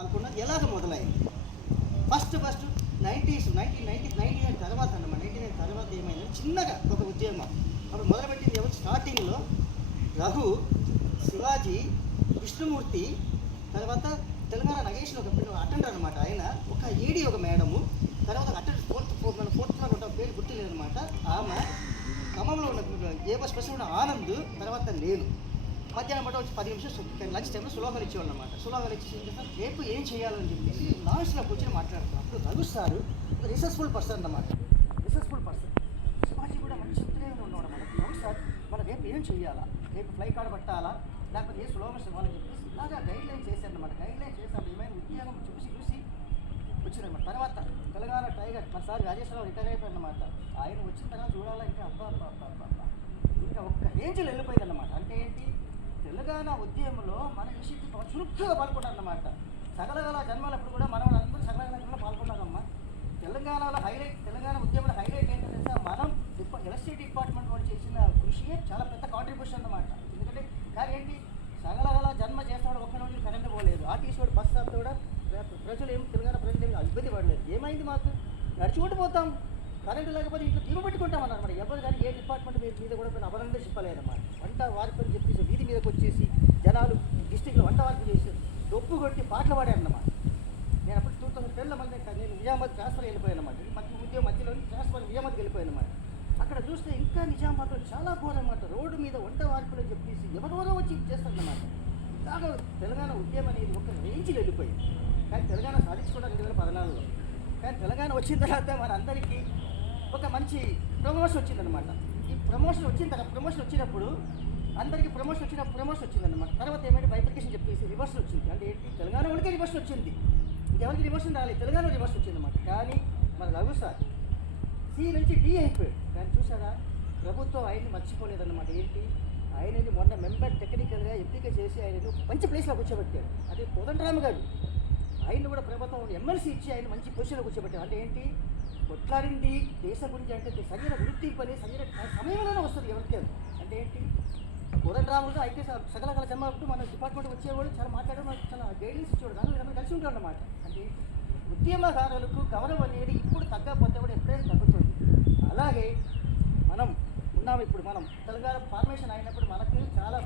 అనుకున్నది ఎలాగ మొదలైంది? ఫస్ట్ 1999 తర్వాత అన్నమాట. 99 తర్వాత ఏమైంది, చిన్నగా ఒక ఉద్యమం అప్పుడు మొదలుపెట్టింది ఎవరు? స్టార్టింగ్లో రఘు, శివాజీ, విష్ణుమూర్తి, తర్వాత తెలంగాణ నగేష్ ఒక అటెండర్ అనమాట. ఆయన ఒక ఏడీ ఒక మేడము, తర్వాత అటెండర్ ఫోర్త్ ఫ్లోర్ ఉంటాం, పేరు గుర్తులేదనమాట. ఆమె ఖమ్మంలో ఉన్న ఏ బస్ బస్సు ఉన్న ఆనంద్, తర్వాత నేను మధ్యాహ్నం పూట వచ్చి 10 నిమిషాలు లంచ్ టైంలో సులోకాలు ఇచ్చేవాళ్ళు అనమాట. సులోకాలు ఇచ్చి రేపు ఏం చేయాలని చెప్పేసి లాస్ట్లో కూర్చొని మాట్లాడుతాం. అప్పుడు రఘు సారు ఒక రిసర్చ్ఫుల్ పర్సన్ అన్నమాట. రిసర్చ్ఫుల్ పర్సన్. శివాజీ కూడా మంచి చెప్తూనే ఉన్నాడు అనమాట. రఘు సార్ మనం రేపు ఏం చేయాలా, రేపు ఫ్లై కార్డు పట్టాలా, లేకపోతే ఏ స్లోగన్స్ ఇవ్వాలని చెప్పేసి ఇలాగా గైడ్ లైన్ చేశారనమాట. గైడ్ లైన్ చేసినప్పుడు ఏమైనా ఉద్యోగం చూసి వచ్చిందనమాట. తర్వాత తెలంగాణ టైగర్ మన సార్ రాజేశ్వరరావు రిటైర్ అయిపోయారనమాట. ఆయన వచ్చిన తర్వాత చూడాలా ఇంకా ఇంకా ఒక్క రేంజ్లో వెళ్ళిపోయిందన్నమాట. అంటే ఏంటి, తెలంగాణ ఉద్యమంలో మన విషయం చురుకుగా పాల్గొన్నారన్నమాట. సకలగల జన్మలప్పుడు కూడా మనం అందరూ సకలగల జన్మలో పాల్గొన్నారమ్మా. తెలంగాణలో హైలైట్, తెలంగాణ ఉద్యమంలో హైలైట్ ఏంటంటే మనం ఎలక్ట్రిసిటీ డిపార్ట్మెంట్ వాళ్ళు చేసిన కృషియే చాలా పెద్ద కాంట్రిబ్యూషన్ అన్నమాట. ఎందుకంటే కానీ ఏంటి, సకలగల జన్మ చేస్తాడు, ఒక్క రోజు కరెంట్ పోలేదు, ఆర్టీసీ వాడు బస్ స్టాప్ కూడా ప్రజలు ఏం తెలంగాణ ప్రజలు ఏమి ఇబ్బంది పడలేదు. ఏమైంది, మాకు నడుచుకుంటూ పోతాం, కరెంటు లేకపోతే ఇంట్లో తీరు పెట్టుకుంటాం అన్నమాట. ఎవరు కానీ ఏ డిపార్ట్మెంట్ మీద కూడా కొన్ని అభినందన చెప్పలేదన్నమాట. వంట వార్పులు చెప్పేసి వీధి మీదకి వచ్చేసి జనాలు డిస్టిక్లో వంట వార్పు చేసి డొప్పు కొట్టి పాటలు పాడారన్నమాట. నేను అప్పుడు 2010లో మళ్ళీ నేను నిజామాబాద్ ట్రాన్స్ఫర్ వెళ్ళిపోయానమాట. ఉద్యోగం మధ్యలో ట్రాన్స్ఫర్ నిజామాబాద్కి వెళ్ళిపోయానమాట. అక్కడ చూస్తే ఇంకా నిజామాబాద్లో చాలా ఘోరం అన్నమాట. రోడ్డు మీద వంట వార్పులు చెప్పేసి ఎవరెవరో వచ్చి చేస్తారన్నమాట. ఇలాగా తెలంగాణ ఉద్యమం అనేది ఒక రేంజ్లో వెళ్ళిపోయింది. కానీ తెలంగాణ సాధించుకోవడం 2014లో. కానీ తెలంగాణ వచ్చిన తర్వాత మనందరికీ ఒక మంచి ప్రమోషన్ వచ్చిందనమాట. ఈ ప్రమోషన్ వచ్చినప్పుడు అందరికీ ప్రమోషన్ వచ్చిందనమాట. తర్వాత ఏమైనా బైఫర్కేషన్ చెప్పేసి రివర్స్ వచ్చింది. అంటే ఏంటి, తెలంగాణ వాళ్ళకే రివర్స్ వచ్చింది, ఇంకెవరికి రివర్స్ రాలేదు, తెలంగాణ రివర్స్ వచ్చిందన్నమాట. కానీ మన రఘు సార్ సి నుంచి డి అయిపోయాడు. కానీ చూసారా, ప్రభుత్వం ఆయన్ని మర్చిపోలేదన్నమాట. ఏంటి, ఆయనని మొన్న మెంబర్ టెక్నికల్గా ఎంపిక చేసి ఆయనని ఒక మంచి ప్లేస్లో కూర్చోబెట్టారు. అదే కోదండరామ్ గారు, ఆయన కూడా ప్రభుత్వం ఎమ్మెల్సీ ఇచ్చి ఆయన మంచి పొజిషన్లో కూర్చోబెట్టారు. అంటే ఏంటి, కొట్లాడింది దేశం గురించి అంటే సరైన గుర్తింపు అనేది సరైన సమయంలోనే వస్తుంది ఎవరికైనా. అంటే ఏంటి, కోదండరాముగా అయితే సకలకల జన్మప్పుడు మన డిపార్ట్మెంట్ వచ్చేవాడు, చాలా మాట్లాడడం, చాలా గైడెన్స్ ఇచ్చేవాడు, దానిలో కలిసి ఉంటాడు అన్నమాట. అంటే ఉద్యమకారులకు గౌరవం అనేది ఇప్పుడు తగ్గకపోతే కూడా ఎప్పుడైనా తగ్గుతుంది. అలాగే మనం ఉన్నాము. ఇప్పుడు మనం తెలంగాణ ఫార్మేషన్ అయినప్పుడు మనకు చాలా